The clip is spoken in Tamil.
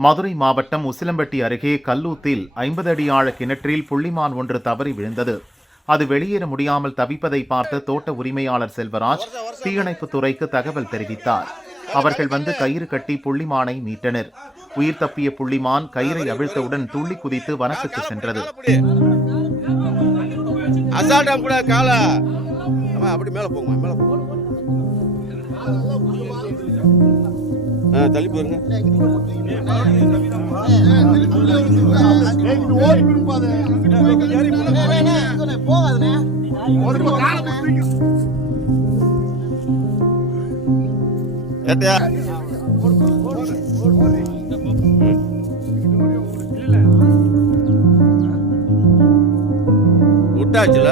மதுரை மாவட்டம் உசிலம்பட்டி அருகே கல்லூத்தில் 50 அடி ஆழ கிணற்றில் புள்ளிமான் ஒன்று தவறி விழுந்தது. அது வெளியேற முடியாமல் தவிப்பதை பார்த்த தோட்ட உரிமையாளர் செல்வராஜ் தீயணைப்புத் துறைக்கு தகவல் தெரிவித்தார். அவர்கள் வந்து கயிறு கட்டி புள்ளிமானை மீட்டனர். உயிர் தப்பிய புள்ளிமான் கயிறை அவிழ்த்தவுடன் துள்ளி குதித்து வனத்துக்கு சென்றது. தள்ளி போயிருங்க. விட்டாச்சுல